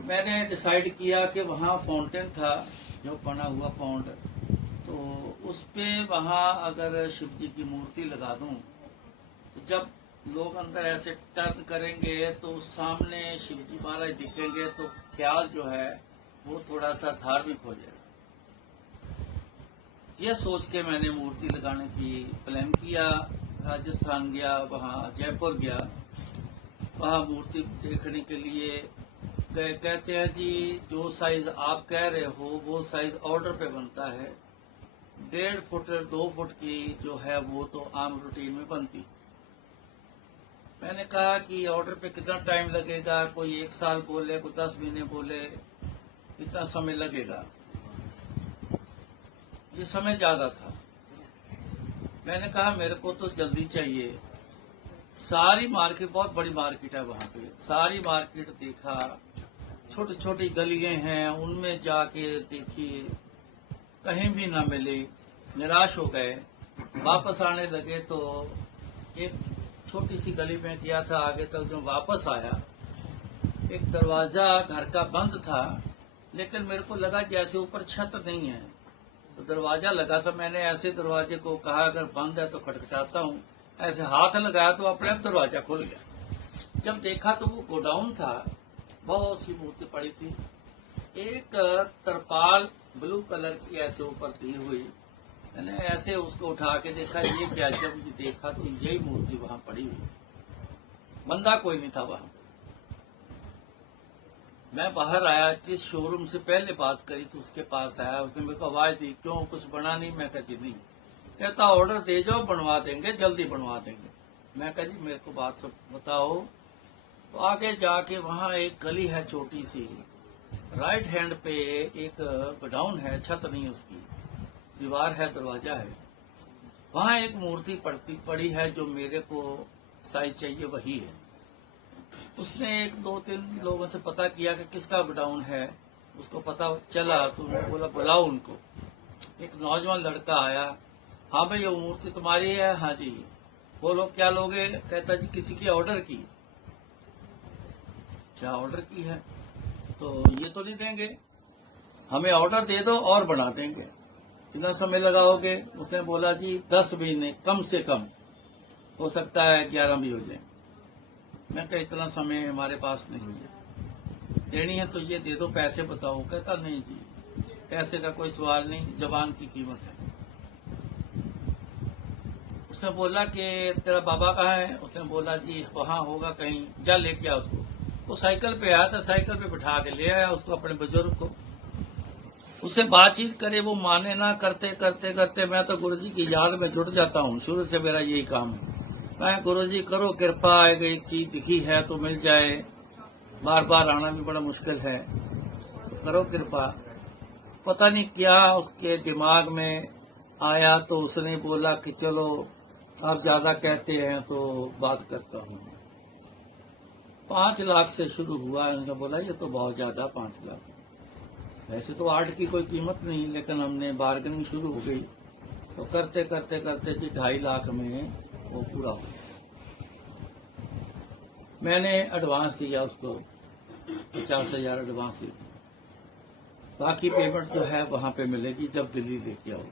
तो मैंने डिसाइड किया कि वहाँ फाउंटेन था जो बना हुआ पौंड, तो उस पे वहाँ अगर शिव जी की मूर्ति लगा दूं तो जब लोग अंदर ऐसे टर्न करेंगे तो सामने शिव जी महाराज दिखेंगे तो ख्याल जो है वो थोड़ा सा धार्मिक हो जाएगा। यह सोच के मैंने मूर्ति लगाने की प्लान किया। राजस्थान गया, वहाँ जयपुर गया, वहाँ मूर्ति देखने के लिए गए। कहते हैं जी जो साइज आप कह रहे हो वो साइज ऑर्डर पे बनता है, 1.5 फुट 2 फुट की जो है वो तो आम रूटीन में बनती। मैंने कहा कि ऑर्डर पे कितना टाइम लगेगा, कोई 1 साल बोले, कोई 10 महीने बोले, कितना समय लगेगा। ये समय ज्यादा था। मैंने कहा मेरे को तो जल्दी चाहिए। सारी मार्केट, बहुत बड़ी मार्केट है वहाँ पे, सारी मार्केट देखा, छोटी छोटी गलियां हैं उनमें जाके देखी, कहीं भी ना मिली, निराश हो गए। वापस आने लगे तो एक छोटी सी गली में गया था, आगे तक जो वापस आया एक दरवाजा घर का बंद था, लेकिन मेरे को लगा जैसे ऊपर छत नहीं है, तो दरवाजा लगा था। मैंने ऐसे दरवाजे को कहा अगर बंद है तो खटखटाता हूँ, ऐसे हाथ लगाया तो अपने आप दरवाजा खुल गया। जब देखा तो वो गोडाउन था, बहुत सी मूर्ति पड़ी थी। एक तरपाल ब्लू कलर की ऐसे ऊपर दी हुई, मैंने ऐसे उसको उठा के देखा, ये क्या। जब मुझे देखा तो यही मूर्ति वहां पड़ी हुई, बंदा कोई नहीं था वहां। मैं बाहर आया, जिस शोरूम से पहले बात करी थी उसके पास आया, उसने मेरे को आवाज दी, क्यों कुछ बना नहीं। मैं कहा जी नहीं। कहता ऑर्डर दे जाओ, बनवा देंगे, जल्दी बनवा देंगे। मैं कहा जी मेरे को बात सब बताओ। तो आगे जाके वहाँ एक गली है छोटी सी, राइट हैंड पे एक गोडाउन है, छत नहीं उसकी, दीवार है, दरवाजा है। वहाँ एक मूर्ति पड़ी है जो मेरे को साइज चाहिए वही है। उसने 1-2-3 लोगों से पता किया कि किसका गोडाउन है, उसको पता चला तो उन्होंने बोला बुलाओ उनको। एक नौजवान लड़का आया, हाँ भाई ये मूर्ति तुम्हारी है? हाँ जी। बोलो क्या लोगे? कहता जी किसी की ऑर्डर की। क्या ऑर्डर की है? तो ये तो नहीं देंगे, हमें ऑर्डर दे दो और बना देंगे। कितना समय लगाओगे? उसने बोला जी 10 महीने कम से कम, हो सकता है 11 भी हो जाए। मैं कहा इतना समय हमारे पास नहीं है, देनी है तो ये दे दो, पैसे बताओ। कहता नहीं जी पैसे का कोई सवाल नहीं, जबान की कीमत है। उसने बोला कि तेरा बाबा कहाँ है? उसने बोला जी वहाँ होगा कहीं, जा लेके आ उसको। वो साइकिल पे आया था, साइकिल पे बिठा के ले आया उसको, अपने बुजुर्ग को। उससे बातचीत करे, वो माने ना, करते करते करते मैं तो गुरुजी की याद में जुट जाता हूँ। शुरू से मेरा यही काम है। मैं गुरुजी करो कृपा, एक चीज दिखी है तो मिल जाए, बार बार आना भी बड़ा मुश्किल है, तो करो कृपा। पता नहीं क्या उसके दिमाग में आया, तो उसने बोला कि चलो आप ज्यादा कहते हैं तो बात करता हूँ। 5 लाख से शुरू हुआ। उन्होंने बोला ये तो बहुत ज्यादा, 5 लाख। वैसे तो आर्ट की कोई कीमत नहीं, लेकिन हमने बार्गेनिंग शुरू हो गई तो करते करते करते जी 2.5 लाख में वो पूरा हो। मैंने एडवांस दिया उसको, 50,000 एडवांस दी। बाकी पेमेंट जो है वहां पे मिलेगी जब दिल्ली लेके आओ।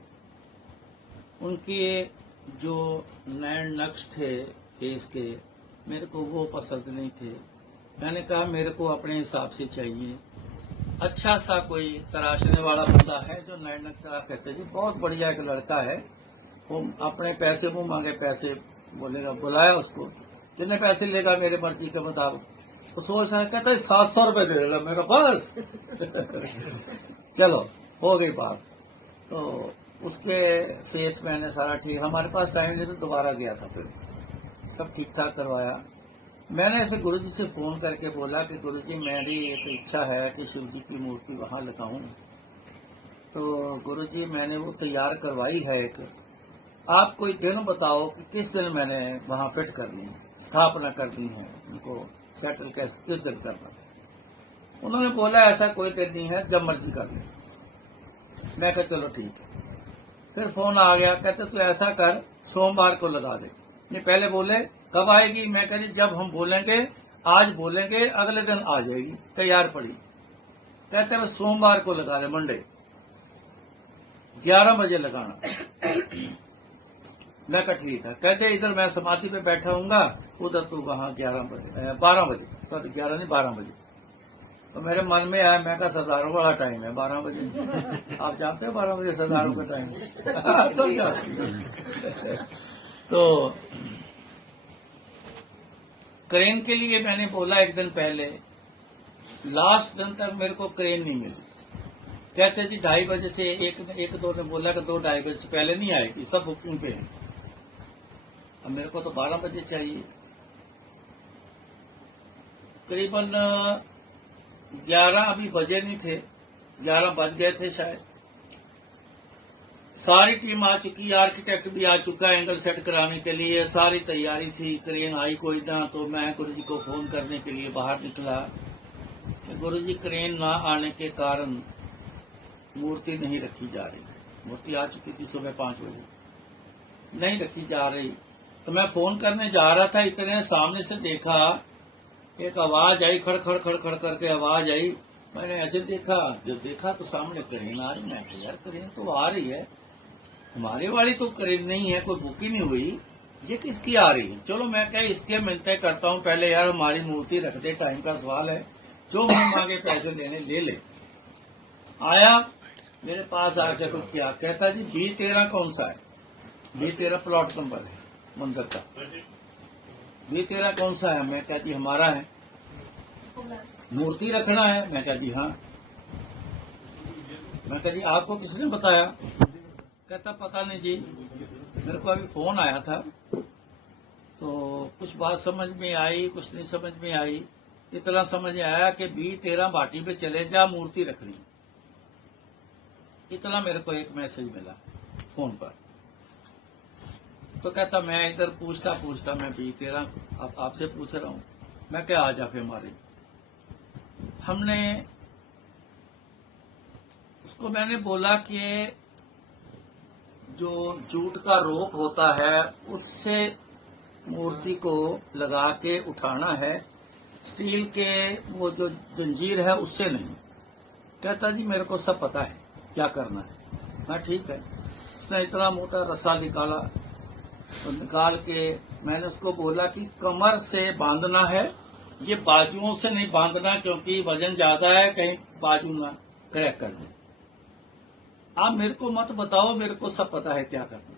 उनके जो नए नक्श थे फेस के, मेरे को वो पसंद नहीं थे। मैंने कहा मेरे को अपने हिसाब से चाहिए, अच्छा सा कोई तराशने वाला बंदा है जो नए नक्श आप कहते जी बहुत बढ़िया एक लड़का है, वो अपने पैसे मुंह मांगे पैसे बोलेगा। बुलाया उसको, कितने पैसे लेगा? मेरे मर्जी के मुताबिक। तो सोच रहा है, कहता है 700 रुपए दे देगा। मेरा बस चलो हो गई बात। तो उसके फेस मैंने सारा ठीक, हमारे पास टाइम नहीं तो दोबारा गया था, फिर सब ठीक ठाक करवाया। मैंने ऐसे गुरुजी से फोन करके बोला कि गुरुजी मेरी एक इच्छा है कि शिव जी की मूर्ति वहां लगाऊं। तो गुरुजी मैंने वो तैयार करवाई है एक, आप कोई दिन बताओ कि किस दिन मैंने वहां फिट करनी है, स्थापना करनी है, उनको सेटल किस दिन करना। उन्होंने बोला ऐसा कोई दिन नहीं है, जब मर्जी कर ले। मैं कहा चलो ठीक है। फिर फोन आ गया, कहते तू ऐसा कर सोमवार को लगा दे। ये पहले बोले कब आएगी? मैं कह रही जब हम बोलेंगे, आज बोलेंगे अगले दिन आ जाएगी, तैयार पड़ी। कहते हैं सोमवार को लगा दे, मंडे 11 बजे लगाना। मैं कहा ठीक है। कहते इधर मैं समाधि पे बैठा हूँगा, उधर तू वहां 12 बजे, सॉरी 11 नहीं 12 बजे। तो मेरे मन में आया, मैं कहा सरदारों वाला टाइम है 12 बजे। आप जानते हो 12 बजे सरदारों का टाइम है। समझा। तो क्रेन के लिए मैंने बोला एक दिन पहले, लास्ट दिन तक मेरे को क्रेन नहीं मिली। कहते जी 2:30 बजे से एक दो ने बोला कि 2-2:30 बजे से पहले नहीं आएगी, सब बुकिंग पे है। अब मेरे को तो 12 बजे चाहिए। करीबन 11 अभी बजे नहीं थे, 11 बज गए थे शायद। सारी टीम आ चुकी, आर्किटेक्ट भी आ चुका एंगल सेट कराने के लिए, सारी तैयारी थी। क्रेन आई कोई ना, तो मैं गुरु जी को फोन करने के लिए बाहर निकला। गुरु जी क्रेन ना आने के कारण मूर्ति नहीं रखी जा रही। मूर्ति आ चुकी थी सुबह 5 बजे, नहीं रखी जा रही। तो मैं फोन करने जा रहा था, इतने सामने से देखा, एक आवाज आई, खड़ खड़ खड़ खड़ करके आवाज आई। मैंने ऐसे देखा, जब देखा तो सामने क्रेन आ रही। मैं कहा यार क्रेन तो आ रही है, हमारे वाली तो क्रेन नहीं है, कोई बुकिंग नहीं हुई, ये किसकी आ रही है। चलो मैं क्या इसके मिलते करता हूँ, पहले यार हमारी मूर्ति रख दे, टाइम का सवाल है, जो हम आगे पैसे लेने ले ले। आया मेरे पास आके तो क्या कहता जी B13 कौन सा है? B13 प्लॉट नंबर है मंदिर का। B13 कौन सा है? मैं कहती हमारा है। मूर्ति रखना है? मैं कहती हाँ। मैं कहती आपको किसने बताया? कहता पता नहीं जी, मेरे को अभी फोन आया था, तो कुछ बात समझ में आई, कुछ नहीं समझ में आई। इतना समझ में आया कि B13 भाटी पे चले जा, मूर्ति रखनी। इतना मेरे को एक मैसेज मिला फोन पर। तो कहता मैं इधर पूछता पूछता मैं B13 अब आपसे पूछ रहा हूँ। मैं क्या आज आप हमारे हमने उसको मैंने बोला कि जो जूट का रोप होता है उससे मूर्ति को लगा के उठाना है, स्टील के वो जो जंजीर है उससे नहीं। कहता जी मेरे को सब पता है क्या करना है। हाँ ठीक है। उसने इतना मोटा रस्सा निकाला, तो निकाल के मैंने उसको बोला कि कमर से बांधना है, ये बाजुओं से नहीं बांधना, क्योंकि वजन ज्यादा है, कहीं बाजू ना क्रैक कर दे। आप मेरे को मत बताओ, मेरे को सब पता है क्या करना।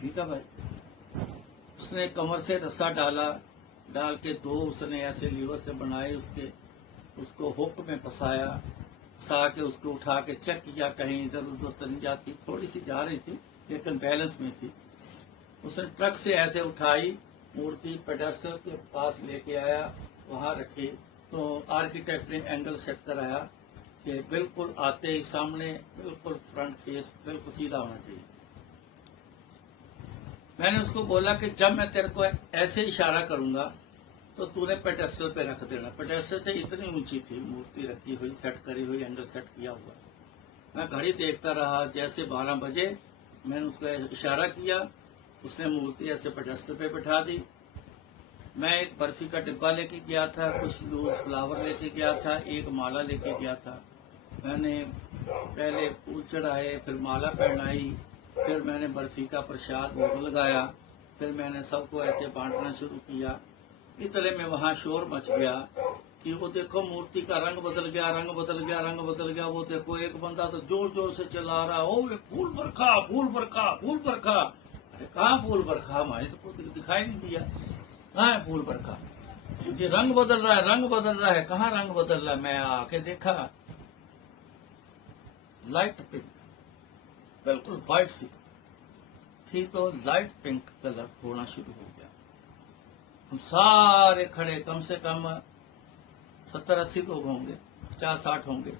ठीक है भाई। उसने कमर से रस्सा डाला, डाल के 2 उसने ऐसे लीवर से बनाए, उसको हुक में फंसाया, फंसा के उसको उठा के चेक किया, कहीं इधर उधर तो नहीं जाती, थोड़ी सी जा रही थी लेकिन बैलेंस में थी। उसने ट्रक से ऐसे उठाई, मूर्ति पेडेस्टल के पास लेके आया, वहां रखी। तो आर्किटेक्ट ने एंगल सेट कराया कि बिल्कुल आते ही सामने, बिल्कुल फ्रंट फेस बिल्कुल सीधा होना चाहिए। मैंने उसको बोला कि जब मैं तेरे को ऐसे इशारा करूंगा तो तूने पेडेस्टल पे रख देना। पेडेस्टल से इतनी ऊंची थी मूर्ति रखी हुई, सेट करी हुई, एंगल सेट किया हुआ। मैं घड़ी देखता रहा, जैसे 12 बजे मैंने उसको इशारा किया, उसने मूर्ति ऐसे पेडेस्टल पे बैठा दी। मैं एक बर्फी का डिब्बा लेके गया था, कुछ लूज फ्लावर लेके गया था, एक माला लेके गया था। मैंने पहले फूल चढ़ाए, फिर माला पहनाई, फिर मैंने बर्फी का प्रसाद भोग लगाया, फिर मैंने सबको ऐसे बांटना शुरू किया। इतने में वहां शोर मच गया कि वो देखो मूर्ति का रंग बदल गया, रंग बदल गया, रंग बदल गया। वो देखो एक बंदा तो जोर जोर से चिल्ला रहा, ओ ये फूल बरखा, फूल बरखा, फूल बरखा। अरे कहाँ फूल बरखा? हमारे तो कोई दिखाई नहीं दिया, कहाँ है फूल बरखा? ये रंग बदल रहा है, रंग बदल रहा है। कहाँ रंग बदल रहा है? मैं आके देखा, लाइट पिंक, बिल्कुल व्हाइट सी थी, तो लाइट पिंक कलर होना शुरू हो गया। हम सारे खड़े, कम से कम 70-80 लोग होंगे, 50-60 होंगे,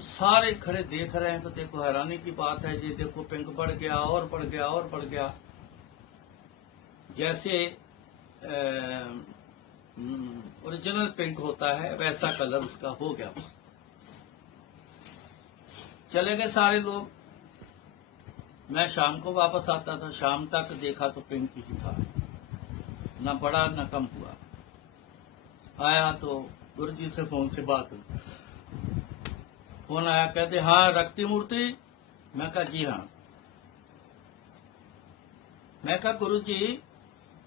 सारे खड़े देख रहे हैं। तो देखो हैरानी की बात है, ये देखो पिंक बढ़ गया और बढ़ गया और बढ़ गया, जैसे ओरिजिनल पिंक होता है वैसा कलर उसका हो गया। चले गए सारे लोग। मैं शाम को वापस आता था, शाम तक देखा तो पिंक ही था, न बढ़ा न कम हुआ। आया तो गुरुजी से फोन से बात हुई, फोन आया, कहते हाँ रखती मूर्ति। मैं कहा जी हाँ। मैं कहा गुरु जी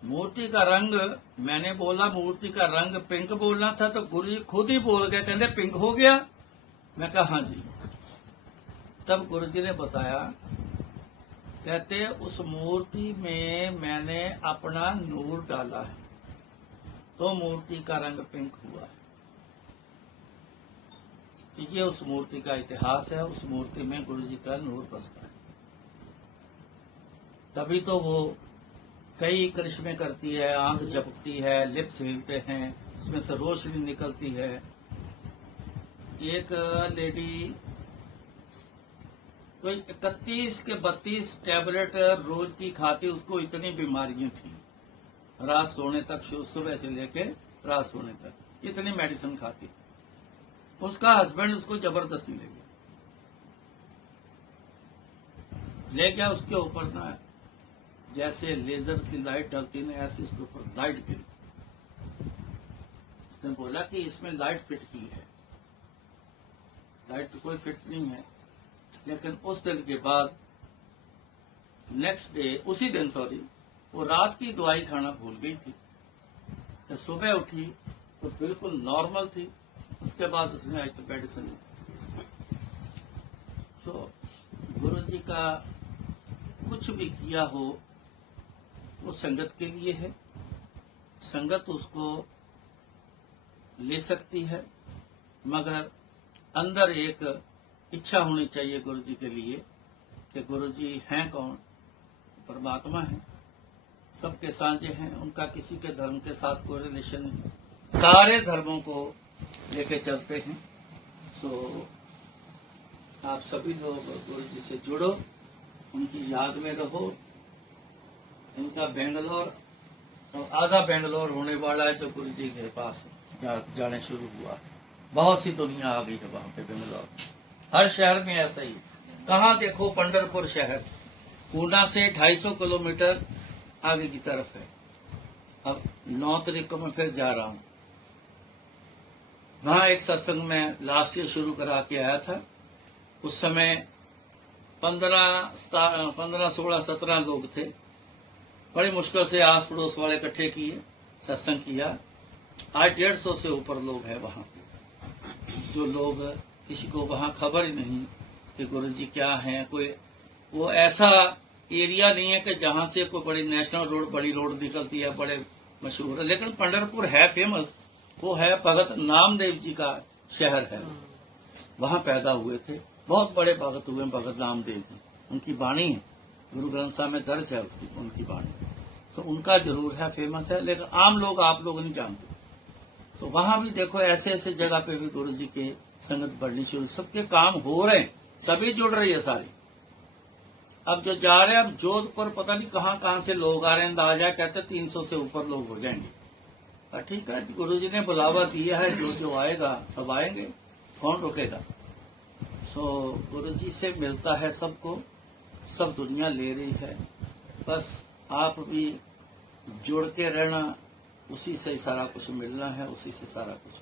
मूर्ति का रंग, मैंने बोला मूर्ति का रंग पिंक बोलना था, तो गुरु जी खुद ही बोल गए, कहते पिंक हो गया। मैं कहा हाँ जी। तब गुरु जी ने बताया, कहते उस मूर्ति में मैंने अपना नूर डाला है, तो मूर्ति का रंग पिंक हुआ है। तो ये उस मूर्ति का इतिहास है। उस मूर्ति में गुरु जी का नूर बसता है, तभी तो वो कई करिश्मे करती है, आंख झपकती है, लिप्स हिलते हैं, उसमें से रोशनी निकलती है। एक लेडी कोई 31 के 32 टैबलेट रोज की खाती, उसको इतनी बीमारियां थी, रात सोने तक, सुबह से लेके रात सोने तक इतनी मेडिसिन खाती। उसका हस्बैंड उसको जबरदस्ती ले गया उसके ऊपर ना जैसे लेजर की लाइट डलती ना, ऐसे उसके ऊपर लाइट गिरी। उसने बोला कि इसमें लाइट फिट की है। लाइट तो कोई फिट नहीं है। लेकिन उस दिन के बाद नेक्स्ट डे, उसी दिन सॉरी, वो रात की दवाई खाना भूल गई थी। जब सुबह उठी तो बिल्कुल नॉर्मल थी। उसके बाद उसने आज तो मेडिसिन। तो गुरु जी का कुछ भी किया हो वो संगत के लिए है। संगत उसको ले सकती है, मगर अंदर एक इच्छा होनी चाहिए गुरु जी के लिए कि गुरु जी हैं कौन? परमात्मा है, सबके साझे हैं, उनका किसी के धर्म के साथ कोई रिलेशन नहीं, सारे धर्मों को लेके चलते हैं। तो आप सभी लोग गुरु जी से जुड़ो, उनकी याद में रहो। इनका बेंगलोर, तो आधा बेंगलोर होने वाला है जो गुरु जी के पास जाने शुरू हुआ। बहुत सी दुनिया आ गई है वहां पे बेंगलोर। हर शहर में ऐसा ही, कहाँ देखो पंढरपुर शहर, पूना से 250 किलोमीटर आगे की तरफ है। अब 9 तारीख को मैं फिर जा रहा हूँ। वहां एक सत्संग में लास्ट ईयर शुरू करा के आया था। उस समय 15, 16, 17 लोग थे। बड़ी मुश्किल से आस पड़ोस वाले इकट्ठे किए, सत्संग किया। आज 150 से ऊपर लोग हैं वहां। जो लोग, किसी को वहां खबर ही नहीं कि गुरु जी क्या हैं। कोई वो ऐसा एरिया नहीं है कि जहां से कोई बड़ी नेशनल रोड, बड़ी रोड निकलती है, बड़े मशहूर है। लेकिन पंढरपुर है फेमस, वो है भगत नामदेव जी का शहर है। वहां पैदा हुए थे, बहुत बड़े भगत हुए भगत नामदेव जी। उनकी वाणी है, गुरु ग्रंथ साहब में दर्ज है उनकी वाणी। तो उनका जरूर है, फेमस है, लेकिन आम लोग, आप लोग नहीं जानते। तो वहां भी देखो ऐसे ऐसे जगह पे भी गुरु जी के संगत बढ़नी शुरू, सबके काम हो रहे हैं, तभी जुड़ रही है सारी। अब जो जा रहे हैं, अब जोधपुर पता नहीं कहाँ कहाँ से लोग आ रहे हैं, अंदाजा कहते 300 से ऊपर लोग हो जाएंगे। ठीक है, गुरु जी ने बुलावा दिया है, जो जो आएगा सब आएंगे, कौन रुकेगा। सो गुरु जी से मिलता है सबको, सब दुनिया ले रही है। बस आप भी जुड़ के रहना, उसी से सारा कुछ मिलना है, उसी से सारा कुछ।